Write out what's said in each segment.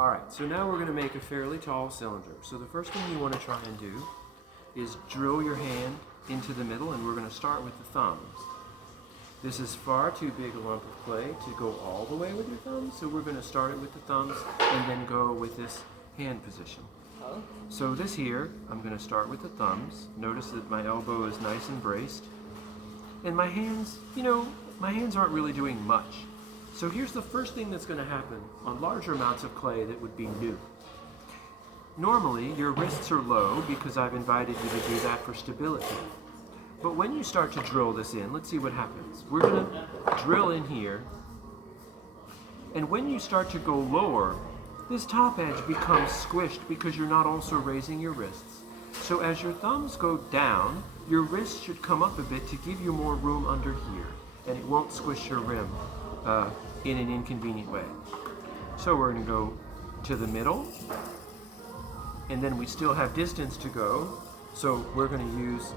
All right, so now we're going to make a fairly tall cylinder. So the first thing you want to try and do is drill your hand into the middle, and we're going to start with the thumbs. This is far too big a lump of clay to go all the way with your thumbs, so we're going to start it with the thumbs and then go with this hand position. So this here, I'm going to start with the thumbs. Notice that my elbow is nice and braced. And my hands, my hands aren't really doing much. So here's the first thing that's going to happen on larger amounts of clay that would be new. Normally, your wrists are low because I've invited you to do that for stability. But when you start to drill this in, let's see what happens. We're going to drill in here. And when you start to go lower, this top edge becomes squished because you're not also raising your wrists. So as your thumbs go down, your wrists should come up a bit to give you more room under here, and it won't squish your rim in an inconvenient way. So we're going to go to the middle, and then we still have distance to go, so we're going to use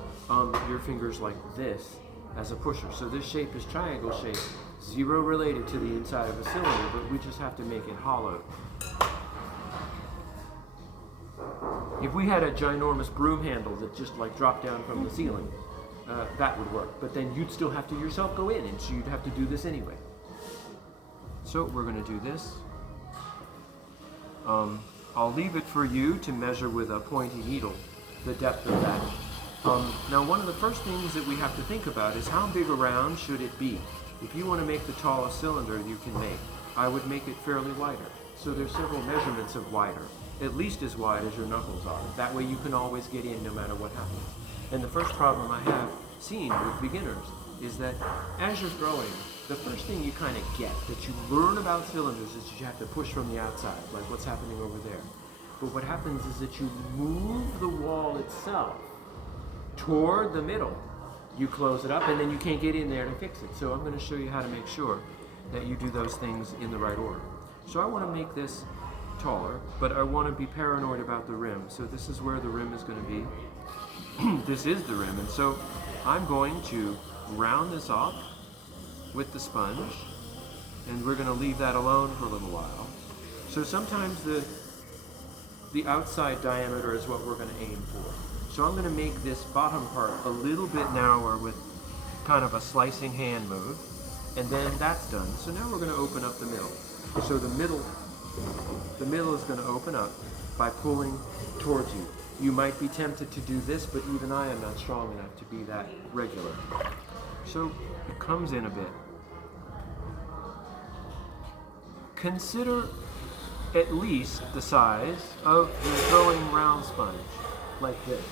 your fingers like this as a pusher. So this shape is triangle shape, zero related to the inside of a cylinder, but we just have to make it hollow. If we had a ginormous broom handle that just like dropped down from the ceiling, that would work. But then you'd still have to yourself go in, and so you'd have to do this anyway. So we're going to do this. I'll leave it for you to measure with a pointy needle the depth of that. Now, one of the first things that we have to think about is how big around should it be? If you want to make the tallest cylinder you can make, I would make it fairly wider. So there's several measurements of wider, at least as wide as your knuckles are. That way you can always get in no matter what happens. And the first problem I have seen with beginners is that as you're growing, the first thing you kind of get, that you learn about cylinders, is that you have to push from the outside, like what's happening over there. But what happens is that you move the wall itself toward the middle. You close it up, and then you can't get in there to fix it. So I'm going to show you how to make sure that you do those things in the right order. So I want to make this taller, but I want to be paranoid about the rim. So this is where the rim is going to be. This is the rim, and so I'm going to round this off with the sponge, and we're going to leave that alone for a little while. So sometimes the outside diameter is what we're going to aim for. So I'm going to make this bottom part a little bit narrower with kind of a slicing hand move, and then that's done. So now we're going to open up the middle. So the middle is going to open up by pulling towards you. You might be tempted to do this, but even I am not strong enough to be that regular. So it comes in a bit. Consider at least the size of the throwing round sponge, like this.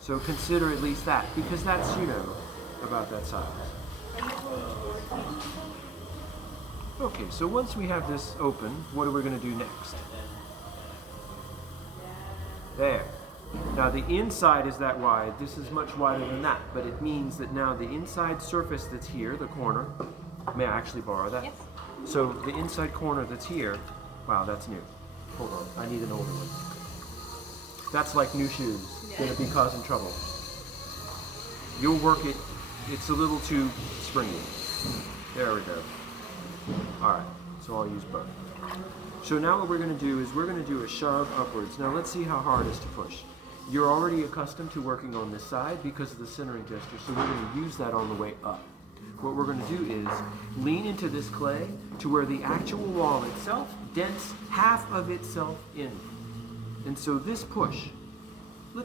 So consider at least that, because that's, about that size. Okay, so once we have this open, what are we going to do next? There. Now the inside is that wide. This is much wider than that, but it means that now the inside surface that's here, the corner, may I actually borrow that? Yes. So the inside corner that's here, wow, that's new. Hold on, I need an older one. That's like new shoes. Gonna be causing trouble. You'll work it, it's a little too springy. There we go. Alright, so I'll use both. So now what we're going to do is we're going to do a shove upwards. Now let's see how hard it is to push. You're already accustomed to working on this side because of the centering gesture, so we're going to use that on the way up. What we're going to do is lean into this clay to where the actual wall itself dents half of itself in. And so this push,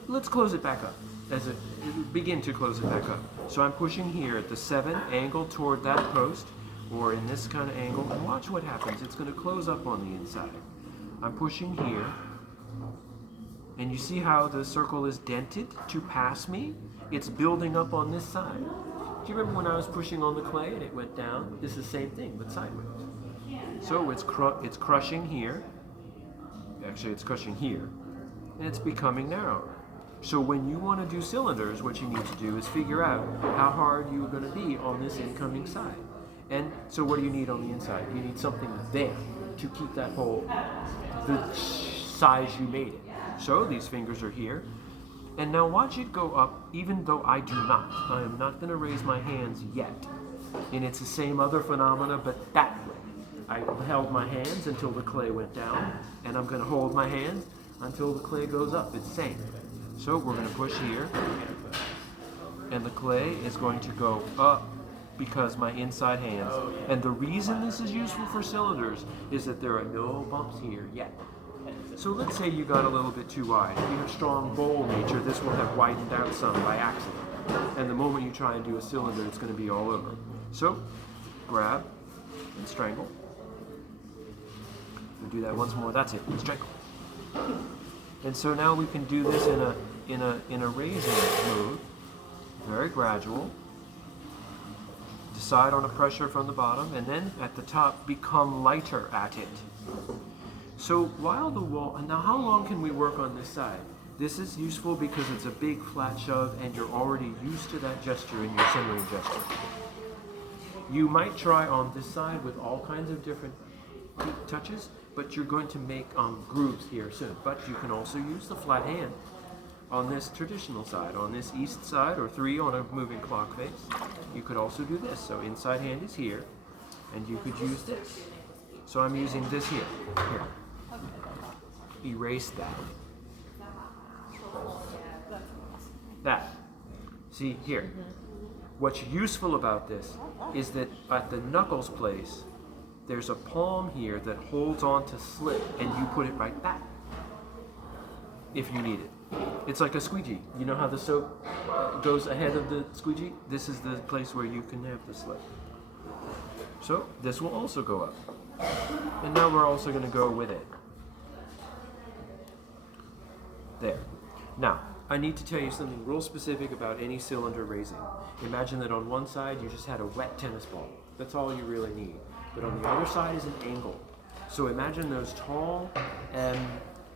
let's close it back up. Begin to close it back up. So I'm pushing here at the 7 angle toward that post, or in this kind of angle, and watch what happens. It's going to close up on the inside. I'm pushing here, and you see how the circle is dented to pass me? It's building up on this side. Do you remember when I was pushing on the clay and it went down? This is the same thing, but sideways. So it's crushing here. Actually, it's crushing here, and it's becoming narrower. So when you want to do cylinders, what you need to do is figure out how hard you're going to be on this incoming side. And so what do you need on the inside? You need something there to keep that hole the size you made it. So these fingers are here. And now watch it go up, even though I do not. I am not going to raise my hands yet. And it's the same other phenomena, but that way. I held my hands until the clay went down, and I'm going to hold my hands until the clay goes up. It's the same. So we're going to push here, and the clay is going to go up because my inside hands. And the reason this is useful for cylinders is that there are no bumps here yet. So let's say you got a little bit too wide. If you have strong bowl nature, this will have widened out some by accident. And the moment you try and do a cylinder, it's going to be all over. So grab and strangle. We'll do that once more. That's it. Strangle. And so now we can do this in a raising mode. Very gradual. Decide on a pressure from the bottom, and then at the top become lighter at it. So while the wall, now how long can we work on this side? This is useful because it's a big flat shove and you're already used to that gesture in your simmering gesture. You might try on this side with all kinds of different touches, but you're going to make grooves here soon. But you can also use the flat hand on this traditional side, on this east side, or 3 on a moving clock face. You could also do this. So inside hand is here, and you could use this. So I'm using this here. Erase that. That. See here. What's useful about this is that at the knuckles place, there's a palm here that holds on to slip, and you put it right back if you need it. It's like a squeegee. You know how the soap goes ahead of the squeegee? This is the place where you can have the slip. So this will also go up. And now we're also going to go with it. There. Now, I need to tell you something real specific about any cylinder raising. Imagine that on one side you just had a wet tennis ball. That's all you really need. But on the other side is an angle. So imagine those tall,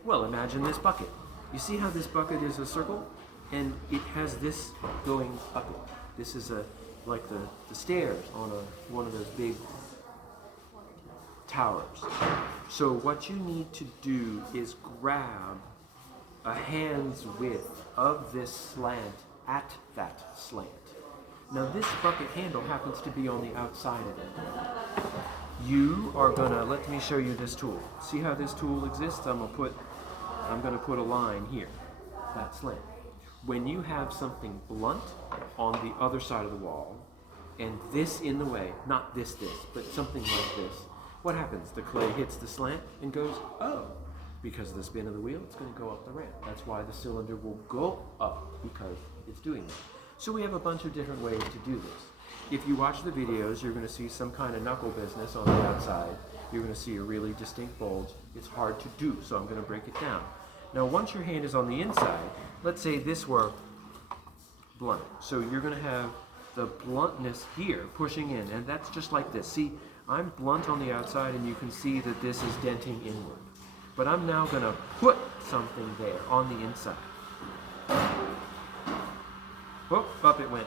imagine this bucket. You see how this bucket is a circle? And it has this going up it. This is like the stairs on one of those big towers. So what you need to do is grab a hand's width of this slant at that slant. Now this bucket handle happens to be on the outside of it. You are gonna, let me show you this tool. See how this tool exists? I'm gonna put a line here, that slant. When you have something blunt on the other side of the wall, and this in the way, not this, but something like this, what happens? The clay hits the slant and goes, oh, because of the spin of the wheel, it's gonna go up the ramp. That's why the cylinder will go up, because it's doing that. So we have a bunch of different ways to do this. If you watch the videos, you're gonna see some kind of knuckle business on the outside. You're gonna see a really distinct bulge. It's hard to do, so I'm gonna break it down. Now, once your hand is on the inside, let's say this were blunt. So you're gonna have the bluntness here pushing in, and that's just like this. See, I'm blunt on the outside, and you can see that this is denting inward. But I'm now gonna put something there on the inside. Whoop, up it went.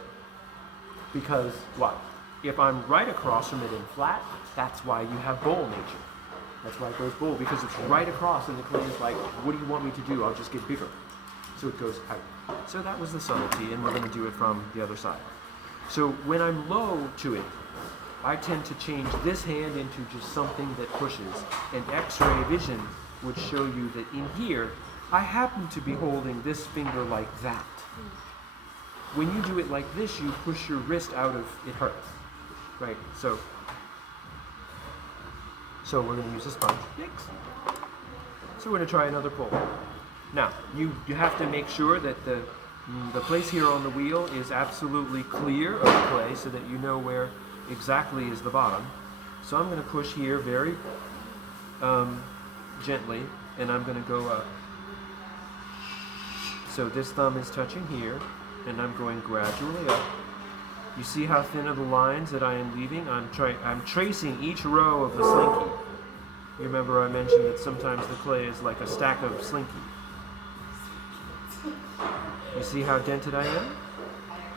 Because what? If I'm right across from it in flat, that's why you have bowl nature. That's why it goes bowl, because it's right across and the clay is like, what do you want me to do? I'll just get bigger. So it goes out. So that was the subtlety, and we're going to do it from the other side. So when I'm low to it, I tend to change this hand into just something that pushes. And X-ray vision would show you that in here, I happen to be holding this finger like that. When you do it like this, you push your wrist out of, it hurts, right? So we're going to use a sponge. Yikes. So we're going to try another pull. Now, you have to make sure that the place here on the wheel is absolutely clear of the clay so that you know where exactly is the bottom. So I'm going to push here very gently, and I'm going to go up. So this thumb is touching here, and I'm going gradually up. You see how thin are the lines that I am leaving? I'm tracing each row of the slinky. You remember I mentioned that sometimes the clay is like a stack of slinky. You see how dented I am?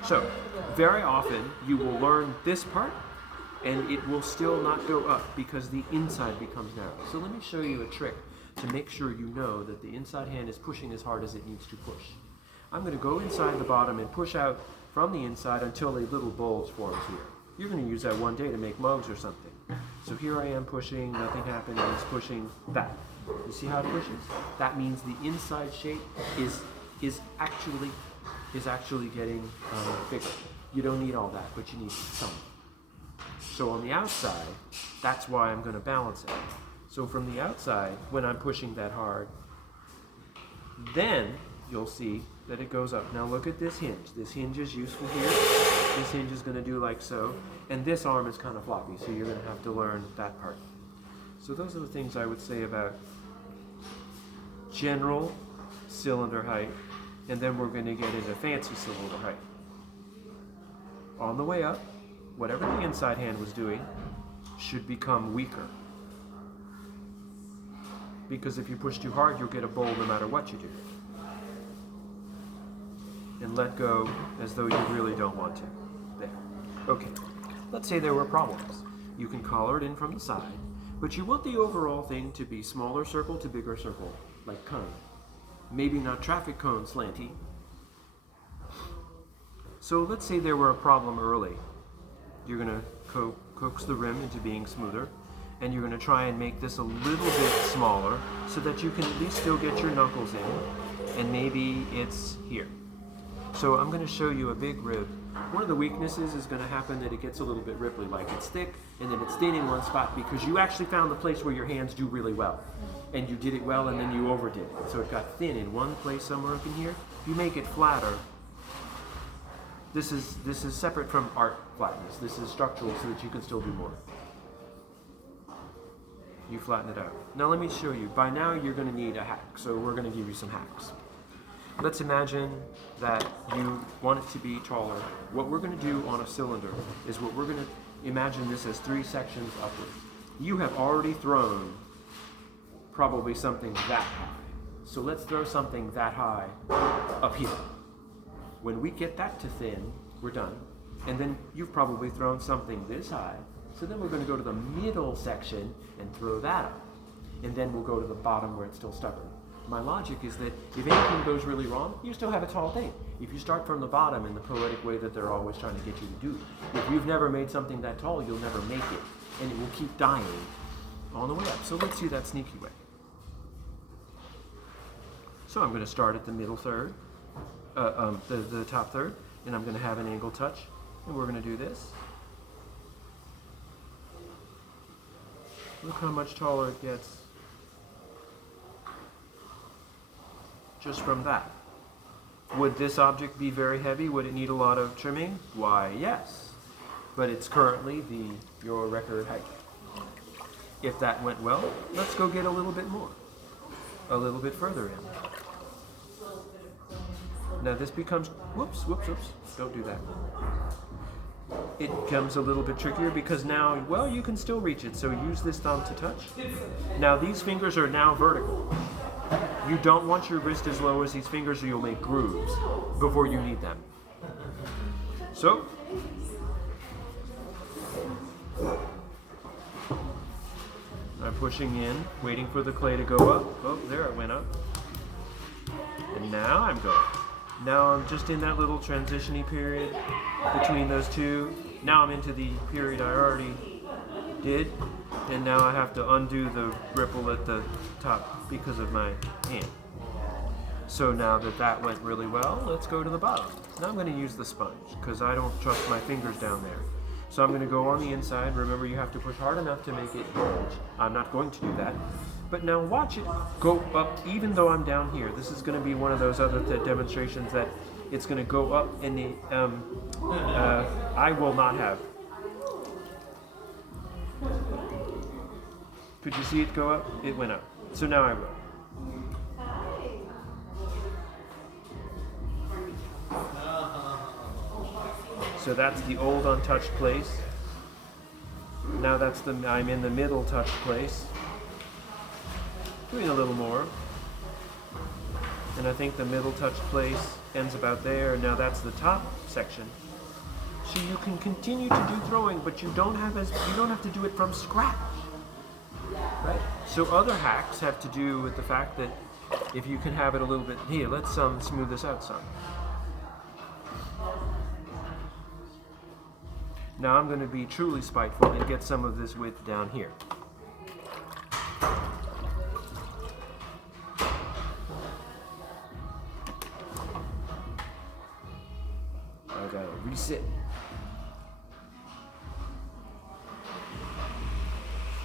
So, very often you will learn this part and it will still not go up because the inside becomes narrow. So let me show you a trick to make sure you know that the inside hand is pushing as hard as it needs to push. I'm going to go inside the bottom and push out from the inside until a little bulge forms here. You're going to use that one day to make mugs or something. So here I am pushing, nothing happened, and it's pushing that. You see how it pushes? That means the inside shape is actually getting bigger. You don't need all that, but you need some. So on the outside, that's why I'm going to balance it. So from the outside, when I'm pushing that hard, then you'll see that it goes up. Now look at this hinge. This hinge is useful here. This hinge is going to do like so. And this arm is kind of floppy, so you're going to have to learn that part. So those are the things I would say about general cylinder height, and then we're going to get into fancy cylinder height. On the way up, whatever the inside hand was doing should become weaker. Because if you push too hard, you'll get a bowl no matter what you do. And let go as though you really don't want to. There. Okay. Let's say there were problems. You can collar it in from the side, but you want the overall thing to be smaller circle to bigger circle, like cone. Maybe not traffic cone slanty. So let's say there were a problem early. You're going to coax the rim into being smoother, and you're going to try and make this a little bit smaller so that you can at least still get your knuckles in, and maybe it's here. So I'm going to show you a big rib. One of the weaknesses is going to happen that it gets a little bit ripply, like it's thick and then it's thin in one spot because you actually found the place where your hands do really well. And you did it well and then you overdid it. So it got thin in one place somewhere up in here. If you make it flatter, this is separate from art flatness. This is structural so that you can still do more. You flatten it out. Now let me show you. By now you're going to need a hack, so we're going to give you some hacks. Let's imagine that you want it to be taller. What we're going to do on a cylinder is we're going to imagine this as 3 sections upward. You have already thrown probably something that high. So let's throw something that high up here. When we get that to thin, we're done. And then you've probably thrown something this high. So then we're going to go to the middle section and throw that up. And then we'll go to the bottom where it's still stubborn. My logic is that if anything goes really wrong, you still have a tall thing. If you start from the bottom in the poetic way that they're always trying to get you to do, if you've never made something that tall, you'll never make it. And it will keep dying on the way up. So let's see that sneaky way. So I'm going to start at the middle third, the top third, and I'm going to have an angle touch. And we're going to do this. Look how much taller it gets just from that. Would this object be very heavy? Would it need a lot of trimming? Why, yes. But it's currently your record height. If that went well, let's go get a little bit more. A little bit further in. Now this becomes, whoops, don't do that. It becomes a little bit trickier because now, well, you can still reach it, so use this thumb to touch. Now these fingers are now vertical. You don't want your wrist as low as these fingers or you'll make grooves before you need them. So, I'm pushing in, waiting for the clay to go up. Oh, there it went up. And now I'm going. Now I'm just in that little transition-y period between those two. Now I'm into the period I already did. And now I have to undo the ripple at the top because of my hand. So now that that went really well, let's go to the bottom. Now I'm going to use the sponge because I don't trust my fingers down there. So I'm going to go on the inside. Remember, you have to push hard enough to make it bulge. I'm not going to do that. But now watch it go up even though I'm down here. This is going to be one of those other demonstrations that it's going to go up and I will not have. Could you see it go up? It went up. So now I will. So that's the old untouched place. Now I'm in the middle touched place. Doing a little more. And I think the middle touched place ends about there. Now that's the top section. So you can continue to do throwing, but you don't have to do it from scratch. Right? So other hacks have to do with the fact that if you can have it a little bit here, let's smooth this out some. Now I'm going to be truly spiteful and get some of this width down here. I gotta reset.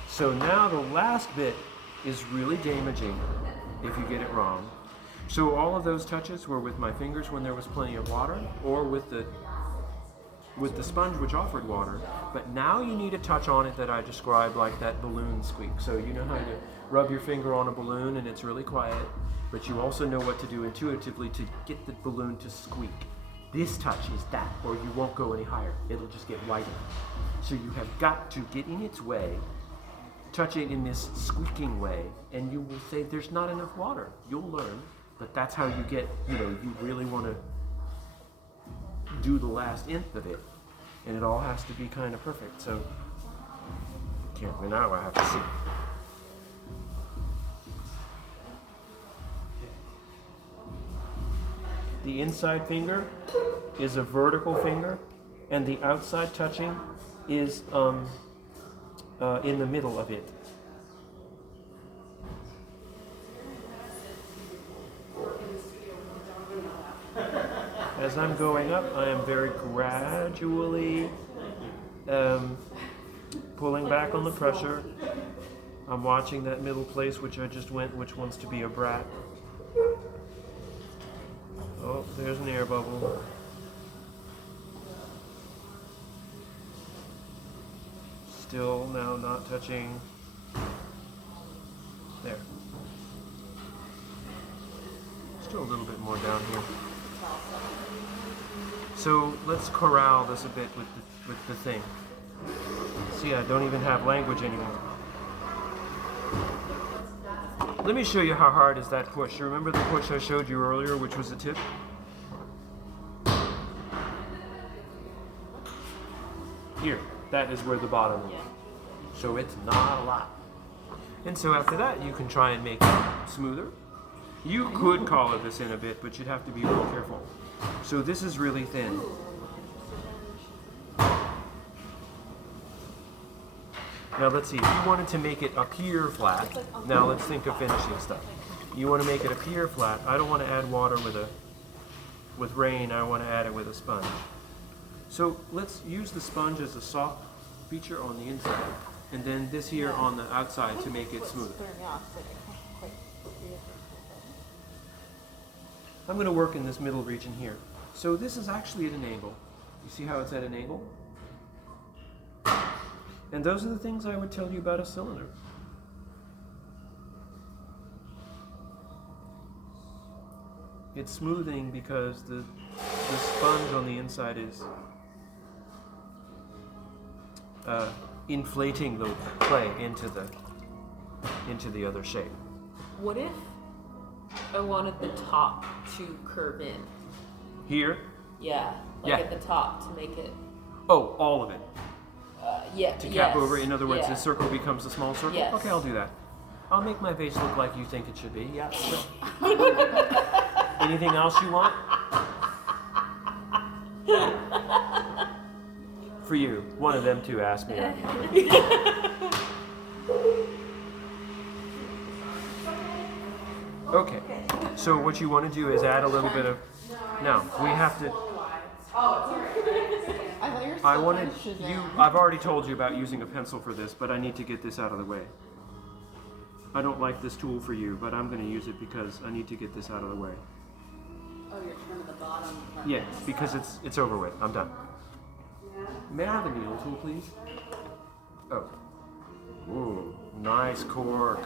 So now the last bit is really damaging if you get it wrong. So all of those touches were with my fingers when there was plenty of water, or with the sponge which offered water. But now you need a touch on it that I described, like that balloon squeak. So you know how to rub your finger on a balloon and it's really quiet, but you also know what to do intuitively to get the balloon to squeak. This touch is that, or you won't go any higher. It'll just get wider. So you have got to get in its way, touch it in this squeaking way, and you will say there's not enough water. You'll learn, but that's how you get, you really want to do the last nth of it, and it all has to be kind of perfect. So, now I have to see. The inside finger is a vertical finger, and the outside touching is in the middle of it. As I'm going up, I am very gradually pulling back on the pressure. I'm watching that middle place which I just went, which wants to be a brat. Oh, there's an air bubble. Still now not touching. There. Still a little bit more down here. So let's corral this a bit with the thing. See, I don't even have language anymore. Let me show you how hard is that push. You remember the push I showed you earlier, which was the tip? Here, that is where the bottom is. So it's not a lot. And so after that, you can try and make it smoother. You could collar this in a bit, but you'd have to be real careful. So this is really thin. Now let's see, if you wanted to make it appear flat, now let's think of finishing stuff. You want to make it appear flat. I don't want to add water with rain, I want to add it with a sponge. So let's use the sponge as a soft feature on the inside, and then this here on the outside to make it smoother. I'm going to work in this middle region here. So this is actually at an angle. You see how it's at an angle? And those are the things I would tell you about a cylinder. It's smoothing because the sponge on the inside is inflating the clay into the other shape. What if I wanted the top to curve in? Here? Yeah, like at the top to make it. Oh, all of it. Yeah. To cap over, in other words, the circle becomes a small circle? Yes. Okay, I'll do that. I'll make my face look like you think it should be. Yeah, sure. Anything else you want? For you, one of them two asked me. Okay, so what you want to do is add a little bit of. Now we have to. I've already told you about using a pencil for this, but I need to get this out of the way. I don't like this tool for you, but I'm going to use it because I need to get this out of the way. Oh, you're turning the bottom part. Yeah, because it's over with. I'm done. May I have a needle tool, please? Oh. Ooh, nice cork.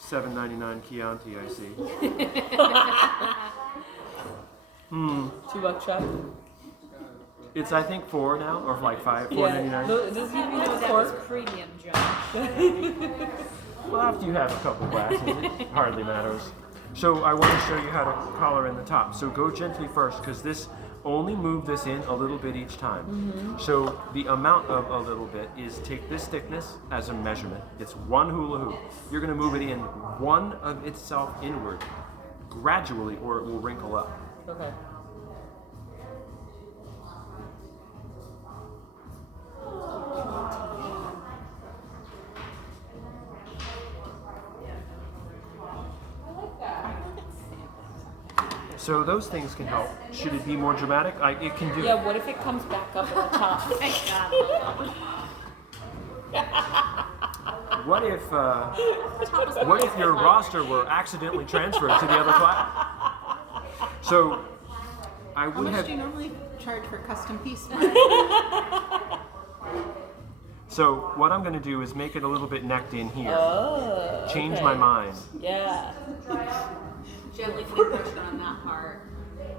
$7.99 Chianti, I see. $2 check. It's I think $4 now, or like $4.99. Does this give you no That cork? was premium, Josh. Well, after you have a couple glasses, it hardly matters. So I want to show you how to collar in the top. So go gently first, because this only move this in a little bit each time. Mm-hmm. So the amount of a little bit is take this thickness as a measurement. It's one hula hoop. You're going to move it in one of itself inward, gradually, or it will wrinkle up. Okay. So those things can help. Should it be more dramatic? It can do. Yeah, what if it comes back up at the top? Thank God. What if your roster were accidentally transferred to the other class? So I How would much have. do you normally charge for custom piece? So what I'm going to do is make it a little bit necked in here. Oh. Change okay. my mind. Yeah. Gently put pressure on that part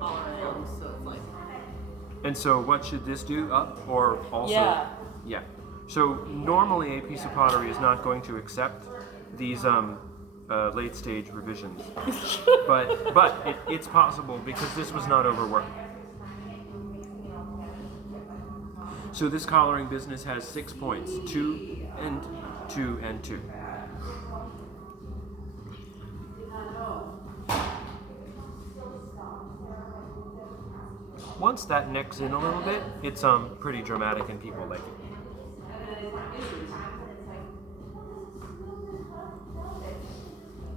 all around, so it's like. And so what should this do? Up or also? Yeah. Yeah. So normally a piece of pottery is not going to accept these late stage revisions, but it's possible because this was not overworked. So this collaring business has 6 points: 2 and 2 and 2. Once that necks in a little bit, it's pretty dramatic and people like it.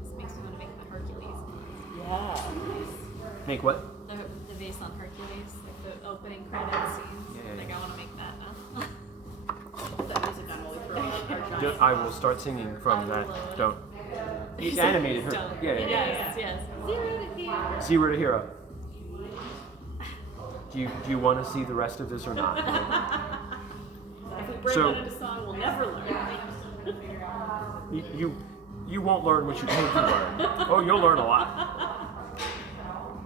This makes me want to make the Hercules. Yeah. Make what? The vase on Hercules, like the opening credits scenes. Yeah. Like I want to make that now. Put that music on while we throw out our giant. I will start singing from that. Don't. It's animated. Don't. Yeah. Yes. Zero to here. Zero to hero. Do you want to see the rest of this or not? If we break So- out into song, we'll never learn. You won't learn what you think you learn. Oh, you'll learn a lot.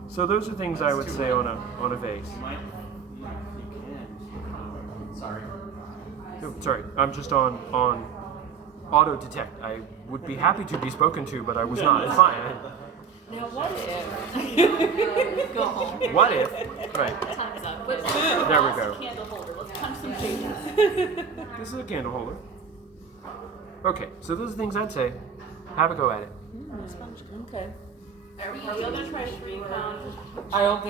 So those are things I would say on a vase. You can. Sorry. No, sorry, I'm just on auto detect. I would be happy to be spoken to, but I was not. It's fine. Now what if? Go home. What if? Right. Time's up. Let's There we go. Candle holder. Let's punch some changes. This is a candle holder. Okay, so those are things I'd say. Have a go at it. Okay. Are we all gonna try 3 pounds? I don't think